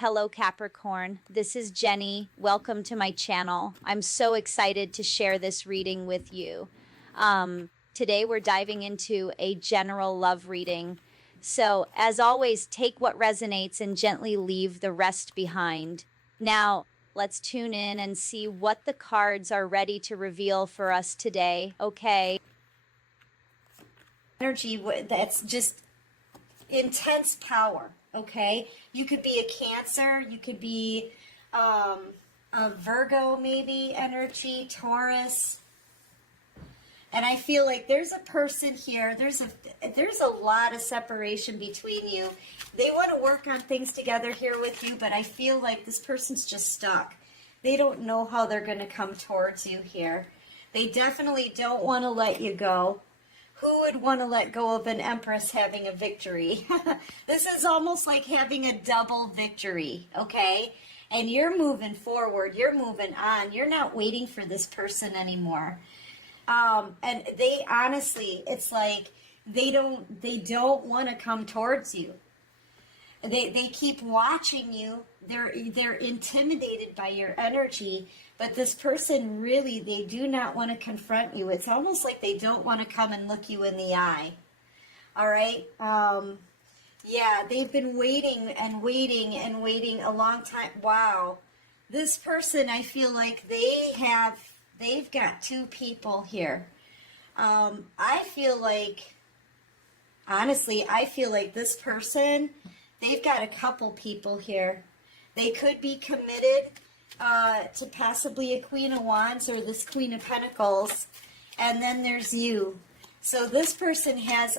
Hello, Capricorn. This is Jenny. Welcome to my channel. I'm so excited to share this reading with you. Today, we're diving into a general love reading. So, as always, take what resonates and gently leave the rest behind. Now, let's tune in and see what the cards are ready to reveal for us today. Okay. Energy that's just intense power. Okay, you could be a Cancer, you could be a Virgo, maybe energy, Taurus. And I feel like there's a person here. There's a lot of separation between you. They want to work on things together here with you, but I feel like this person's just stuck. They don't know how they're going to come towards you here. They definitely don't want to let you go. Who would want to let go of an Empress having a victory? This is almost like having a double victory, okay? And you're moving forward. You're moving on. You're not waiting for this person anymore. And they honestly, it's like they don't want to come towards you. They keep watching you. They're intimidated by your energy, but this person really, they do not want to confront you. It's almost like they don't want to come and look you in the eye. All right? Yeah, they've been waiting and waiting and waiting a long time. Wow. This person, I feel like they've got two people here. I feel like, honestly, I feel like this person, they've got a couple people here. They could be committed to possibly a Queen of Wands or this Queen of Pentacles. And then there's you. So this person has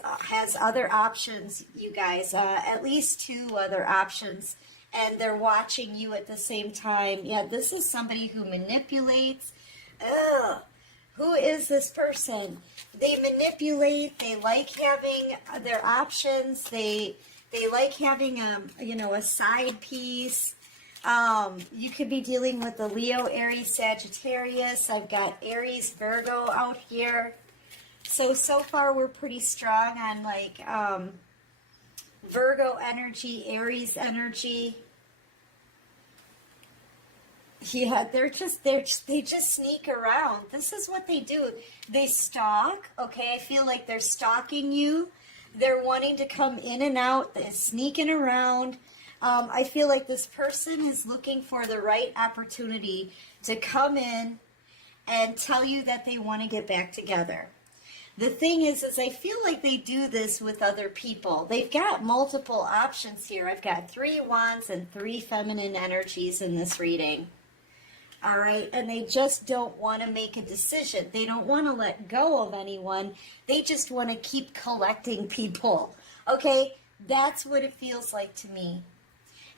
other options, you guys, at least two other options. And they're watching you at the same time. Yeah, this is somebody who manipulates. Ugh. Who is this person? They manipulate. They like having their options. They like having a side piece. You could be dealing with the Leo, Aries, Sagittarius. I've got Aries, Virgo out here. So far we're pretty strong on like Virgo energy, Aries energy. Yeah, they just sneak around. This is what they do. They stalk. Okay, I feel like they're stalking you. They're wanting to come in and out. They're sneaking around. I feel like this person is looking for the right opportunity to come in and tell you that they want to get back together. The thing is I feel like they do this with other people. They've got multiple options here. I've got 3 wands and 3 feminine energies in this reading. All right, and they just don't want to make a decision. They don't want to let go of anyone. They just want to keep collecting people. Okay, that's what it feels like to me.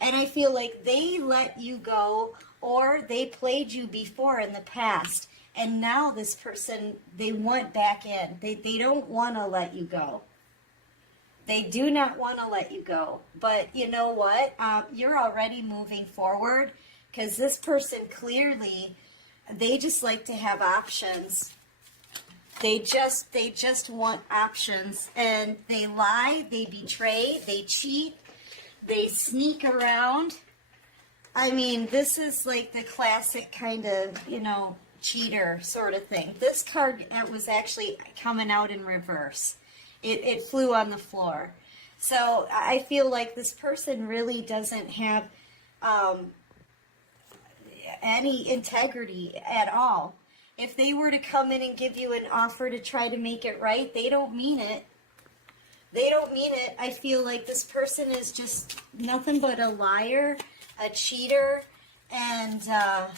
And I feel like they let you go, or they played you before in the past. And now this person, they want back in. They don't want to let you go. They do not want to let you go. But you know what? You're already moving forward, because this person clearly, they just like to have options. They just want options. And they lie, they betray, they cheat, they sneak around. I mean, this is like the classic kind of, cheater sort of thing. This card, it was actually coming out in reverse. It flew on the floor. So I feel like this person really doesn't have any integrity at all. If they were to come in and give you an offer to try to make it right, they don't mean it. They don't mean it. I feel like this person is just nothing but a liar, a cheater, and a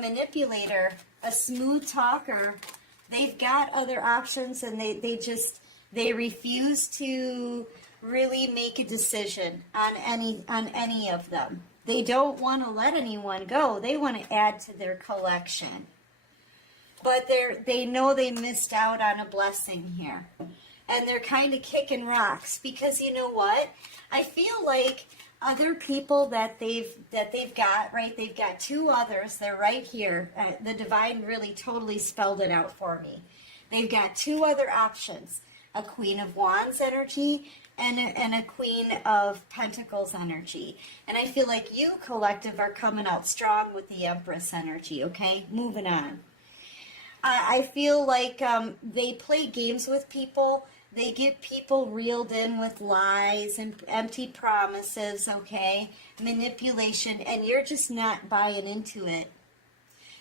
manipulator, a smooth talker. They've got other options, and they refuse to really make a decision on any of them. They don't want to let anyone go. They want to add to their collection. But they know they missed out on a blessing here. And they're kind of kicking rocks, because you know what? I feel like other people that they've got, right? They've got 2 others. They're right here. The divine really totally spelled it out for me. They've got 2 other options. A Queen of Wands energy and a Queen of Pentacles energy. And I feel like you, collective, are coming out strong with the Empress energy, okay? Moving on. I feel like they play games with people. They get people reeled in with lies and empty promises, okay? Manipulation, and you're just not buying into it.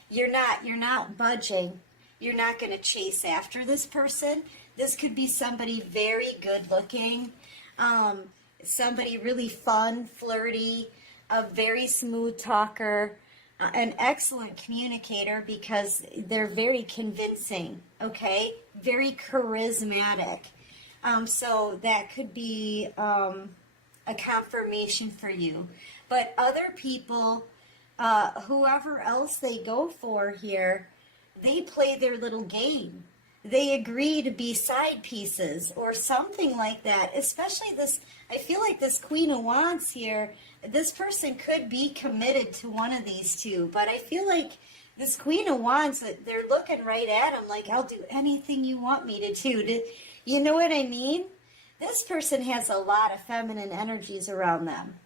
You're not budging. You're not going to chase after this person. This could be somebody very good looking, somebody really fun, flirty, a very smooth talker, an excellent communicator because they're very convincing, okay? Very charismatic. So that could be a confirmation for you. But other people, whoever else they go for here, they play their little game. They agree to be side pieces or something like that. Especially this, I feel like this Queen of Wands here, this person could be committed to one of these two. But I feel like this Queen of Wands, they're looking right at him like, I'll do anything you want me to do. You know what I mean? This person has a lot of feminine energies around them.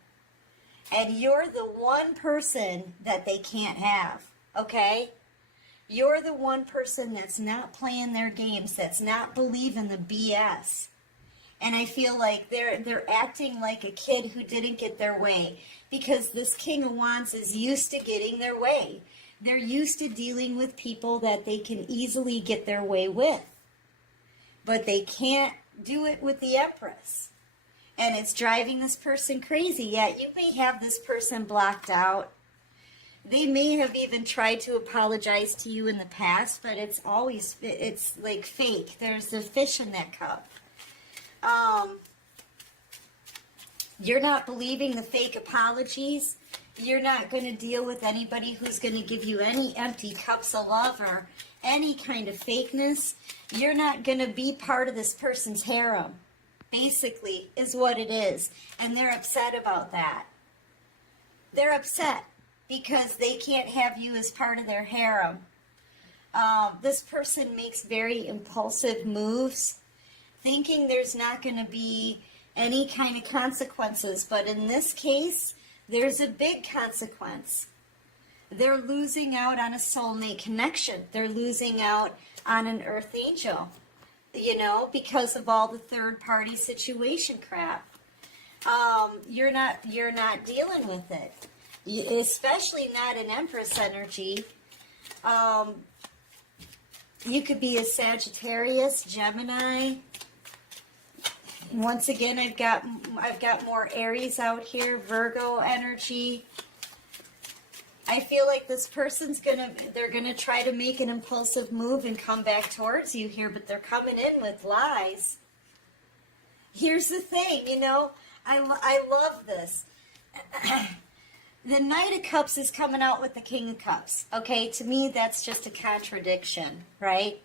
And you're the one person that they can't have, okay? You're the one person that's not playing their games, that's not believing the BS. And I feel like they're acting like a kid who didn't get their way, because this King of Wands is used to getting their way. They're used to dealing with people that they can easily get their way with. But they can't do it with the Empress. And it's driving this person crazy. Yeah, you may have this person blocked out. They may have even tried to apologize to you in the past, but it's like fake. There's a fish in that cup. You're not believing the fake apologies. You're not going to deal with anybody who's going to give you any empty cups of love or any kind of fakeness. You're not going to be part of this person's harem, basically, is what it is. And they're upset about that. They're upset because they can't have you as part of their harem. This person makes very impulsive moves, thinking there's not going to be any kind of consequences. But in this case, there's a big consequence. They're losing out on a soulmate connection. They're losing out on an earth angel, you know, because of all the third-party situation crap. You're not dealing with it. Especially not an Empress energy. You could be a Sagittarius, Gemini. Once again, I've got more Aries out here, Virgo energy. I feel like this person's they're gonna try to make an impulsive move and come back towards you here, but they're coming in with lies. Here's the thing, you know, I love this. The Knight of Cups is coming out with the King of Cups. Okay, to me, that's just a contradiction, right?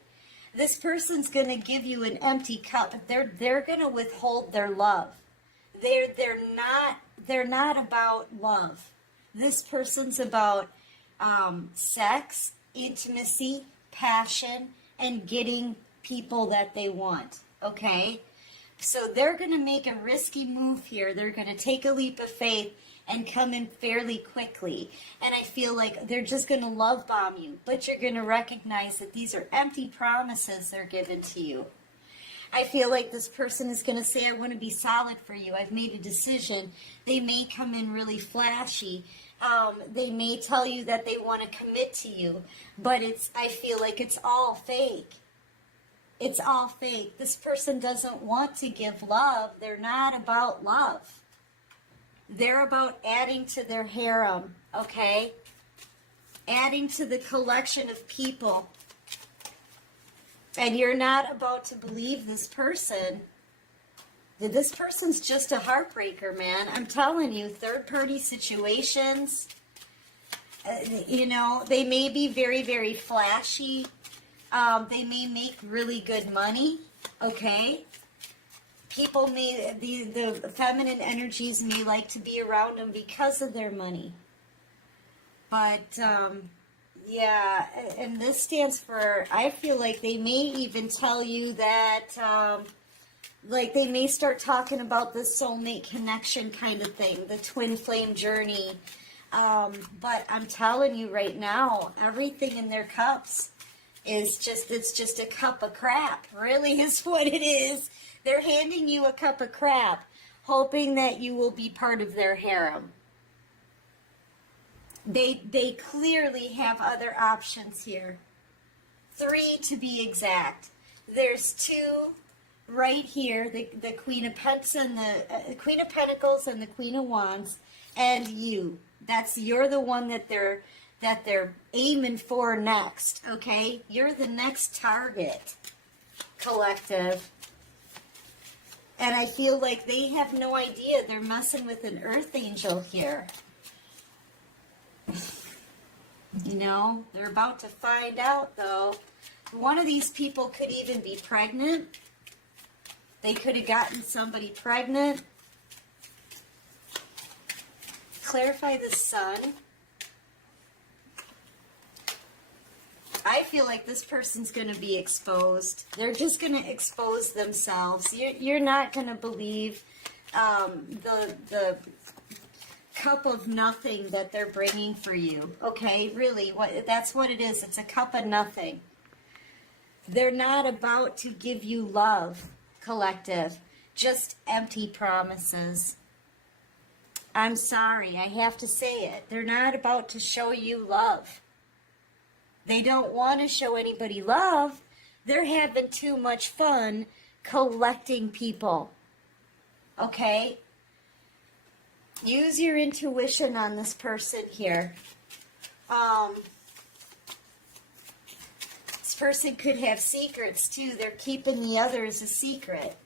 This person's going to give you an empty cup. They're going to withhold their love. They're not about love. This person's about sex, intimacy, passion, and getting people that they want. Okay, so they're going to make a risky move here. They're going to take a leap of faith and come in fairly quickly. And I feel like they're just going to love bomb you, but you're going to recognize that these are empty promises they're given to you. I feel like this person is going to say, I want to be solid for you. I've made a decision. They may come in really flashy. They may tell you that they want to commit to you, but I feel like it's all fake. It's all fake. This person doesn't want to give love. They're not about love. They're about adding to their harem, okay? Adding to the collection of people. And you're not about to believe this person. This person's just a heartbreaker, man. I'm telling you, third-party situations, you know, they may be very, very flashy. They may make really good money, okay? People may, the feminine energies may like to be around them because of their money. But, yeah, and this stands for, I feel like they may even tell you that Like they may start talking about the soulmate connection kind of thing, the twin flame journey. But I'm telling you right now, everything in their cups is it's just a cup of crap, really is what it is. They're handing you a cup of crap, hoping that you will be part of their harem. They clearly have other options here. 3 to be exact. There's 2 right here, the Queen of Pentacles and the Queen of Pentacles and the Queen of Wands, and you. You're the one that they're aiming for next, okay? You're the next target, collective. And I feel like they have no idea they're messing with an earth angel here. You know, they're about to find out, though. One of these people could even be pregnant. They could have gotten somebody pregnant. Clarify the sun. I feel like this person's going to be exposed. They're just going to expose themselves. You're not going to believe the cup of nothing that they're bringing for you. Okay, really, that's what it is. It's a cup of nothing. They're not about to give you love, collective. Just empty promises. I'm sorry, I have to say it. They're not about to show you love. They don't want to show anybody love. They're having too much fun collecting people. Okay? Use your intuition on this person here. This person could have secrets too. They're keeping the others a secret.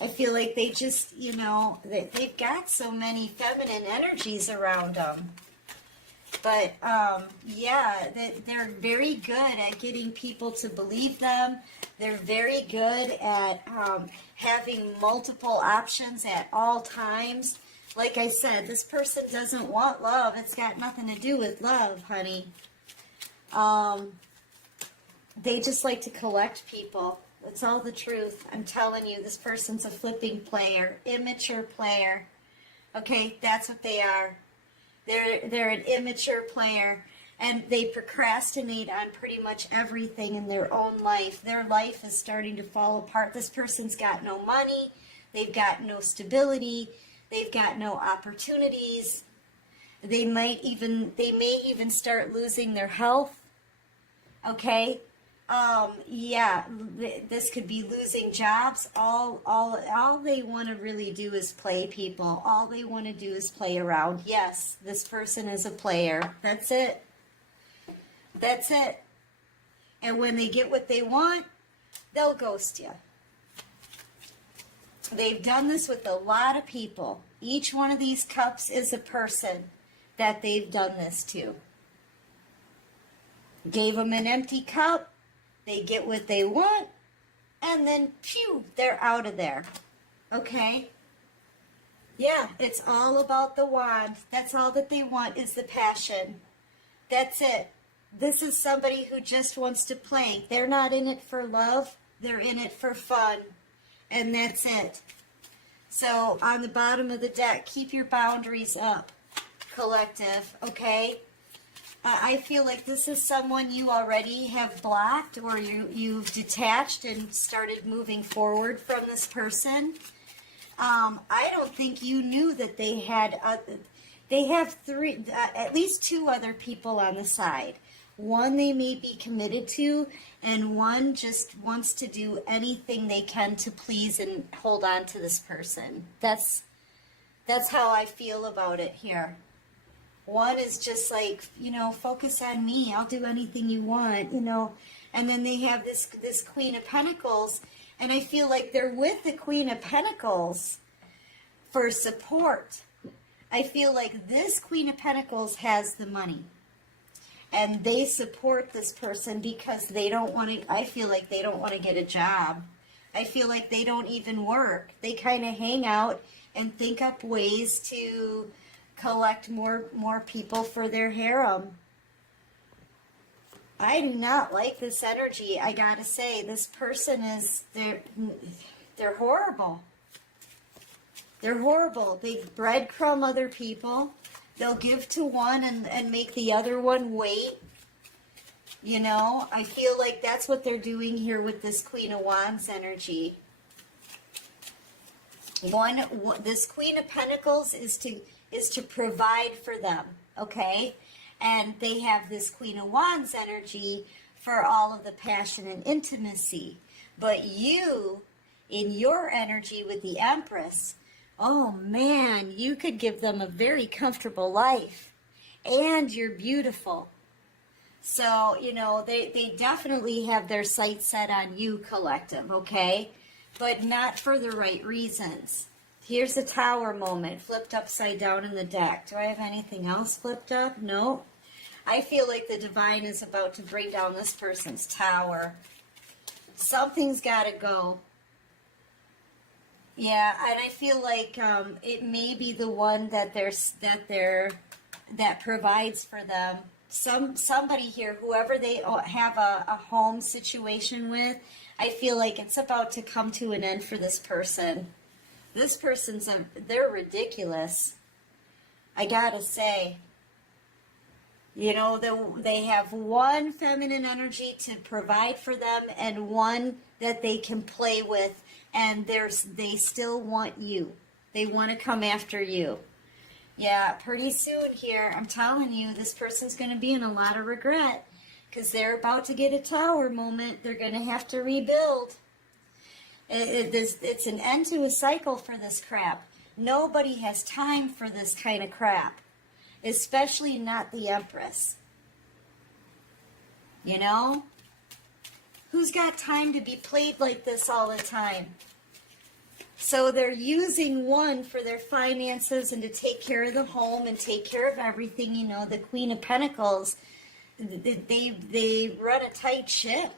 I feel like they just, you know, they've got so many feminine energies around them. But, yeah, they're very good at getting people to believe them. They're very good at having multiple options at all times. Like I said, this person doesn't want love. It's got nothing to do with love, honey. They just like to collect people. That's all the truth. I'm telling you, this person's a flipping player, immature player. Okay, that's what they are. They're an immature player, and they procrastinate on pretty much everything in their own life. Their life is starting to fall apart. This person's got no money. They've got no stability. They've got no opportunities. They may even start losing their health. Okay? Yeah, this could be losing jobs. All they want to really do is play people. All they want to do is play around. Yes, this person is a player. That's it. That's it. And when they get what they want, they'll ghost you. They've done this with a lot of people. Each one of these cups is a person that they've done this to. Gave them an empty cup. They get what they want, and then, phew, they're out of there. Okay? Yeah, it's all about the wand. That's all that they want is the passion. That's it. This is somebody who just wants to play. They're not in it for love. They're in it for fun. And that's it. So, on the bottom of the deck, keep your boundaries up, collective, okay? I feel like this is someone you already have blocked, or you've detached and started moving forward from this person. I don't think you knew that they have at least 2 other people on the side. One they may be committed to, and one just wants to do anything they can to please and hold on to this person. That's how I feel about it here. One is just like, you know, focus on me. I'll do anything you want, you know. And then they have this Queen of Pentacles, and I feel like they're with the Queen of Pentacles for support. I feel like this Queen of Pentacles has the money, and they support this person because they don't want to, I feel like they don't want to get a job. I feel like they don't even work. They kind of hang out and think up ways to collect more people for their harem. I do not like this energy. I gotta say, this person is They're horrible. They're horrible. They breadcrumb other people. They'll give to one and make the other one wait. You know, I feel like that's what they're doing here with this Queen of Wands energy. This Queen of Pentacles is to provide for them, okay? And they have this Queen of Wands energy for all of the passion and intimacy. But you, in your energy with the Empress, oh man, you could give them a very comfortable life. And you're beautiful. So, you know, they definitely have their sights set on you, collective, okay? But not for the right reasons. Here's the Tower moment, flipped upside down in the deck. Do I have anything else flipped up? No. I feel like the Divine is about to bring down this person's tower. Something's got to go. Yeah, and I feel like it may be the one that provides for them. Somebody here, whoever they have a home situation with, I feel like it's about to come to an end for this person. This person's, they're ridiculous. I gotta say. You know, they have one feminine energy to provide for them and one that they can play with, and they still want you. They want to come after you. Yeah, pretty soon here, I'm telling you, this person's going to be in a lot of regret because they're about to get a Tower moment. They're going to have to rebuild. It's an end to a cycle for this crap. Nobody has time for this kind of crap, especially not the Empress. You know? Who's got time to be played like this all the time? So they're using one for their finances and to take care of the home and take care of everything. You know, the Queen of Pentacles, they run a tight ship.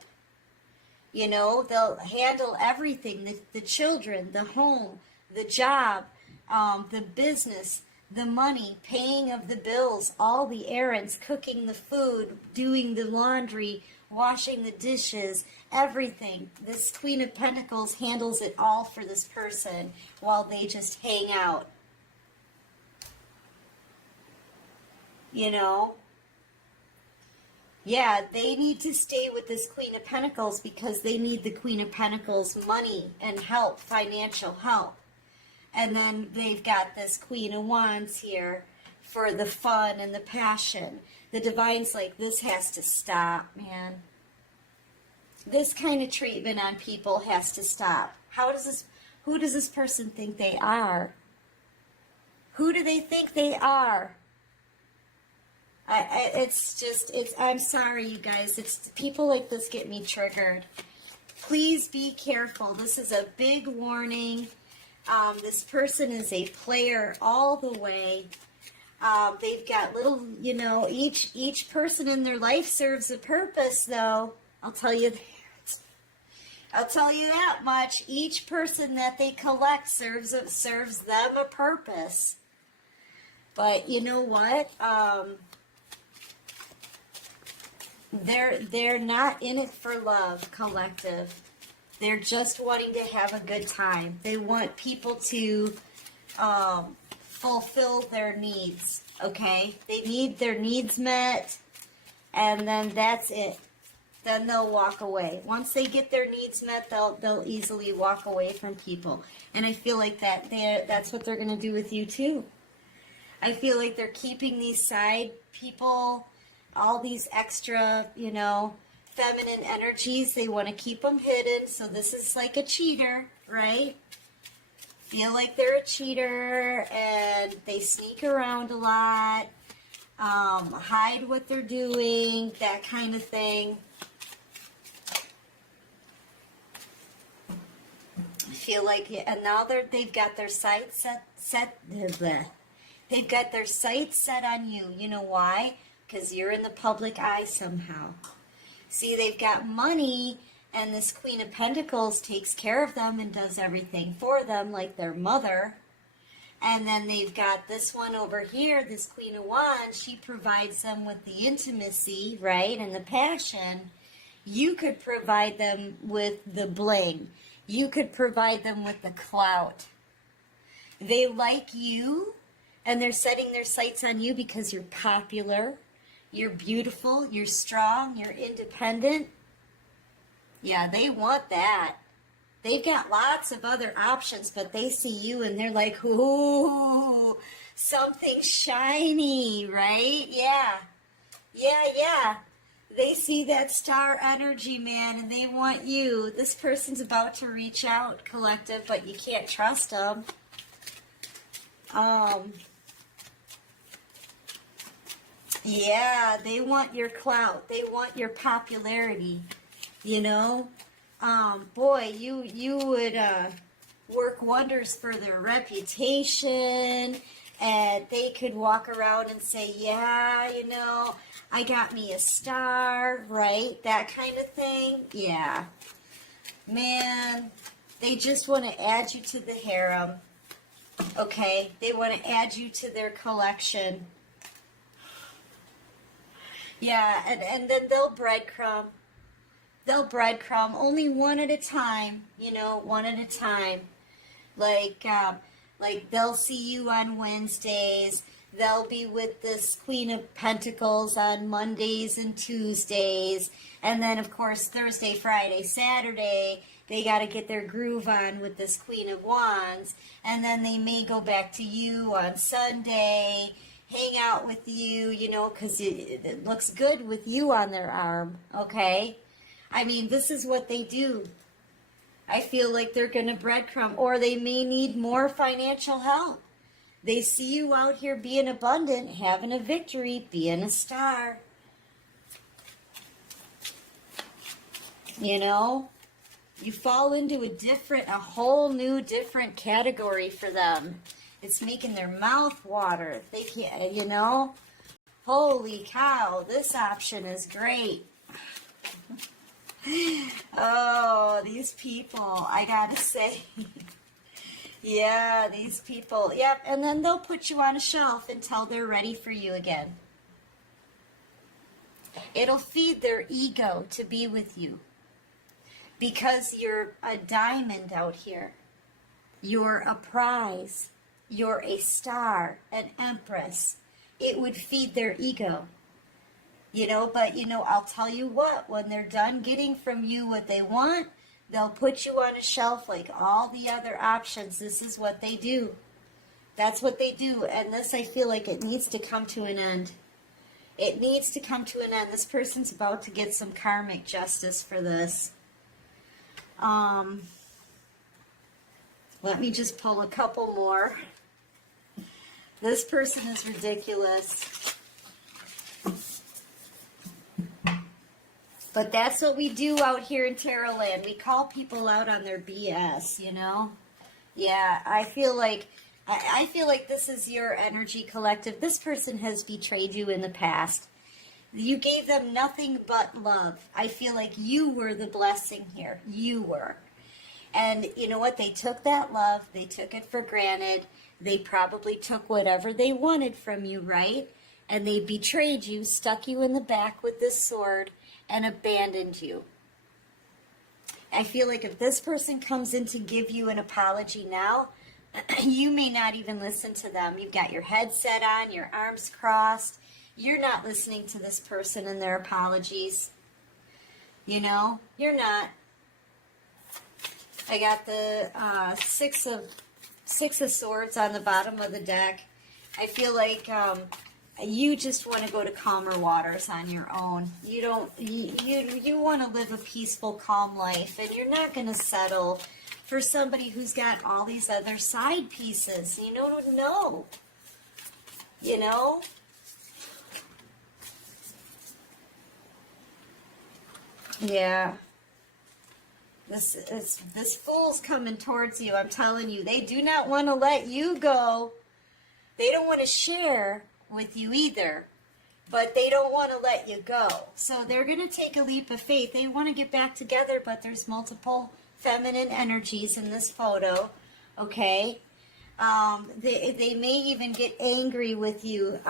You know, they'll handle everything, the children, the home, the job, the business, the money, paying of the bills, all the errands, cooking the food, doing the laundry, washing the dishes, everything. This Queen of Pentacles handles it all for this person while they just hang out. You know? Yeah, they need to stay with this Queen of Pentacles because they need the Queen of Pentacles money and help, financial help. And then they've got this Queen of Wands here for the fun and the passion. The Divine's like, this has to stop, man. This kind of treatment on people has to stop. Who does this person think they are? Who do they think they are? I'm sorry, you guys. It's people like this get me triggered. Please be careful. This is a big warning. This person is a player all the way. They've got little, you know, each person in their life serves a purpose, though. I'll tell you that. I'll tell you that much. Each person that they collect serves them a purpose. But you know what? They're not in it for love, collective. They're just wanting to have a good time. They want people to fulfill their needs, okay? They need their needs met, and then that's it. Then they'll walk away. Once they get their needs met, they'll easily walk away from people. And I feel like that's what they're going to do with you too. I feel like they're keeping these side people, all these extra, you know, feminine energies. They want to keep them hidden. So this is like a cheater, right? Feel like they're a cheater and they sneak around a lot, hide what they're doing, that kind of thing. Feel like, and now they've got their sights they've got their sights set on you. You know why? Because you're in the public eye somehow. See, they've got money, and this Queen of Pentacles takes care of them and does everything for them, like their mother. And then they've got this one over here, this Queen of Wands. She provides them with the intimacy, right, and the passion. You could provide them with the bling. You could provide them with the clout. They like you, and they're setting their sights on you because you're popular, you're beautiful, you're strong, you're independent. Yeah, they want that. They've got lots of other options, but they see you and they're like, ooh, something shiny, right? Yeah. Yeah. They see that star energy, man, and they want you. This person's about to reach out, collective, but you can't trust them. Yeah, they want your clout. They want your popularity, you know? Boy, you would work wonders for their reputation, and they could walk around and say, yeah, you know, I got me a star, right? That kind of thing. Yeah. Man, they just want to add you to the harem, okay? They want to add you to their collection. Yeah, and then they'll breadcrumb. They'll breadcrumb only one at a time, you know, one at a time. Like they'll see you on Wednesdays. They'll be with this Queen of Pentacles on Mondays and Tuesdays. And then, of course, Thursday, Friday, Saturday, they got to get their groove on with this Queen of Wands. And then they may go back to you on Sunday, hang out with you, you know, because it looks good with you on their arm, okay? I mean, this is what they do. I feel like they're going to breadcrumb, or they may need more financial help. They see you out here being abundant, having a victory, being a star. You know, you fall into a whole new different category for them. It's making their mouth water. They can't, you know, holy cow, this option is great. Oh, these people, I gotta say. Yeah, these people. Yep, and then they'll put you on a shelf until they're ready for you again. It'll feed their ego to be with you. Because you're a diamond out here. You're a prize. You're a star, an empress. It would feed their ego. You know, but, you know, I'll tell you what, when they're done getting from you what they want, they'll put you on a shelf like all the other options. This is what they do. That's what they do. And this, I feel like it needs to come to an end. It needs to come to an end. This person's about to get some karmic justice for this. Let me just pull a couple more. This person is ridiculous. But that's what we do out here in Tarot Land. We call people out on their BS, you know? Yeah, I feel like this is your energy, collective. This person has betrayed you in the past. You gave them nothing but love. I feel like you were the blessing here. You were. And you know what? They took that love. They took it for granted. They probably took whatever they wanted from you, right? And they betrayed you, stuck you in the back with this sword, and abandoned you. I feel like if this person comes in to give you an apology now, you may not even listen to them. You've got your headset on, your arms crossed. You're not listening to this person and their apologies. You know, you're not. I got the six of swords on the bottom of the deck. I feel like you just want to go to calmer waters on your own. You don't. You want to live a peaceful, calm life, and you're not going to settle for somebody who's got all these other side pieces. You don't know. You know. Yeah. This fool's coming towards you. I'm telling you, they do not want to let you go. They don't want to share with you either, but they don't want to let you go. So they're going to take a leap of faith. They want to get back together, but there's multiple feminine energies in this photo. Okay, they may even get angry with you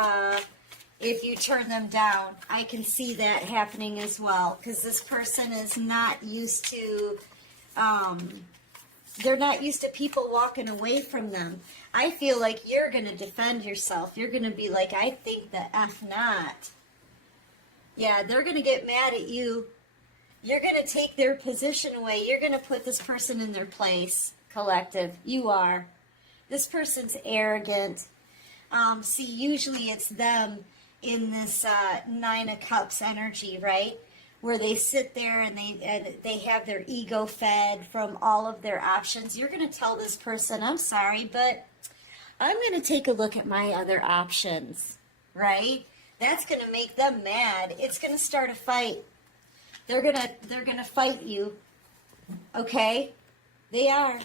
if you turn them down. I can see that happening as well, because this person is not used to They're not used to people walking away from them. I feel like you're going to defend yourself. You're going to be like, I think the F not. Yeah, they're going to get mad at you. You're going to take their position away. You're going to put this person in their place, collective. You are. This person's arrogant. See, usually it's them in this Nine of Cups energy, right? Where they sit there and they have their ego fed from all of their options. You're going to tell this person, I'm sorry, but I'm going to take a look at my other options, right? That's going to make them mad. It's going to start a fight. They're gonna fight you, okay? They are.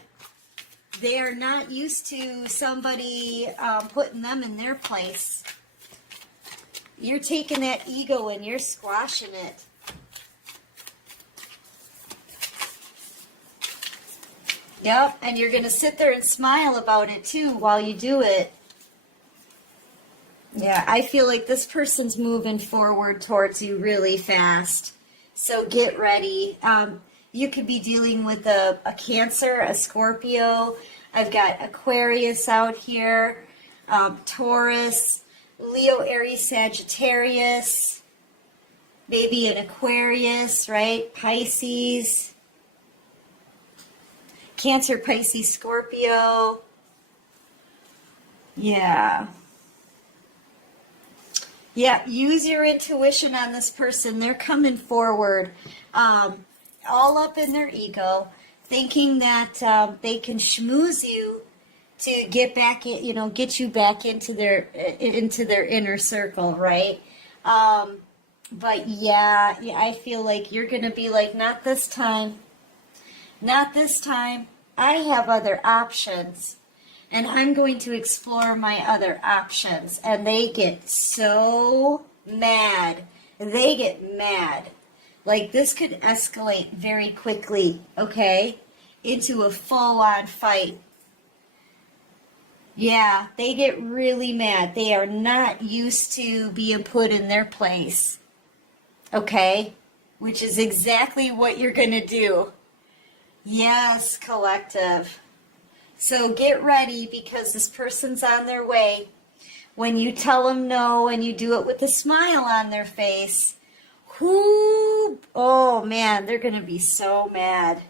They are not used to somebody putting them in their place. You're taking that ego and you're squashing it. Yep, and you're gonna sit there and smile about it too while you do it. Yeah, I feel like this person's moving forward towards you really fast. So get ready. You could be dealing with a Cancer, a Scorpio. I've got Aquarius out here, Taurus, Leo, Aries, Sagittarius, maybe an Aquarius, right? Pisces, Cancer, Pisces, Scorpio. Yeah. Yeah, use your intuition on this person. They're coming forward, all up in their ego, thinking that they can schmooze you to get back, get you back into their inner circle, right? But yeah, I feel like you're gonna be like, not this time, not this time. I have other options. And I'm going to explore my other options. And they get so mad. They get mad. Like, this could escalate very quickly, okay? Into a full-on fight. Yeah, they get really mad. They are not used to being put in their place, okay? Which is exactly what you're going to do. Yes, collective. So get ready, because this person's on their way. When you tell them no and you do it with a smile on their face, oh man, they're going to be so mad.